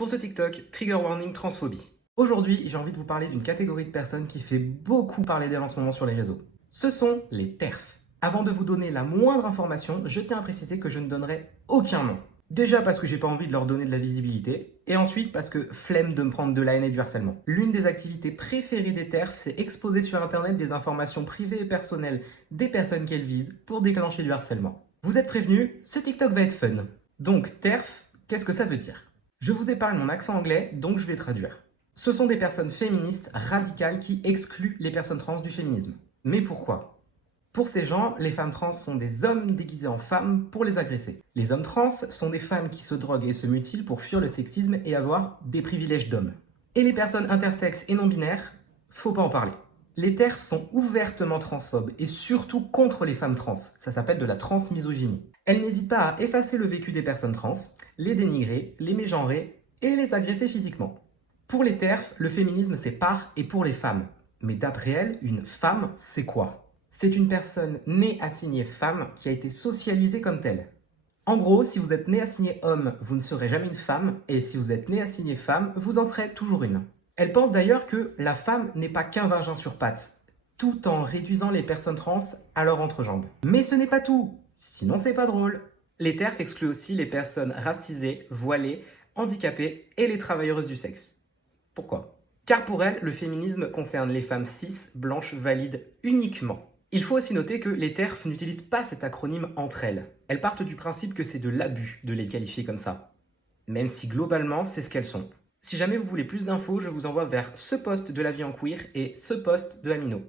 Pour ce TikTok, trigger warning transphobie. Aujourd'hui, j'ai envie de vous parler d'une catégorie de personnes qui fait beaucoup parler d'elle en ce moment sur les réseaux. Ce sont les TERF. Avant de vous donner la moindre information, je tiens à préciser que je ne donnerai aucun nom. Déjà parce que j'ai pas envie de leur donner de la visibilité, et ensuite parce que flemme de me prendre de la haine et du harcèlement. L'une des activités préférées des TERF, c'est exposer sur internet des informations privées et personnelles des personnes qu'elles visent pour déclencher du harcèlement. Vous êtes prévenus, ce TikTok va être fun. Donc TERF, qu'est-ce que ça veut dire? Je vous épargne mon accent anglais, donc je vais traduire. Ce sont des personnes féministes radicales qui excluent les personnes trans du féminisme. Mais pourquoi? Pour ces gens, les femmes trans sont des hommes déguisés en femmes pour les agresser. Les hommes trans sont des femmes qui se droguent et se mutilent pour fuir le sexisme et avoir des privilèges d'hommes. Et les personnes intersexes et non-binaires, faut pas en parler. Les TERF sont ouvertement transphobes et surtout contre les femmes trans. Ça s'appelle de la transmisogynie. Elles n'hésitent pas à effacer le vécu des personnes trans, les dénigrer, les mégenrer et les agresser physiquement. Pour les TERF, le féminisme c'est par et pour les femmes. Mais d'après elles, une femme, c'est quoi? C'est une personne née assignée femme qui a été socialisée comme telle. En gros, si vous êtes né assigné homme, vous ne serez jamais une femme, et si vous êtes né assigné femme, vous en serez toujours une. Elle pense d'ailleurs que la femme n'est pas qu'un vagin sur pattes, tout en réduisant les personnes trans à leur entrejambe. Mais ce n'est pas tout, sinon c'est pas drôle. Les TERF excluent aussi les personnes racisées, voilées, handicapées et les travailleuses du sexe. Pourquoi? Car pour elles, le féminisme concerne les femmes cis, blanches, valides uniquement. Il faut aussi noter que les TERF n'utilisent pas cet acronyme entre elles. Elles partent du principe que c'est de l'abus de les qualifier comme ça. Même si globalement, c'est ce qu'elles sont. Si jamais vous voulez plus d'infos, je vous envoie vers ce post de La Vie en Queer et ce post de Amino.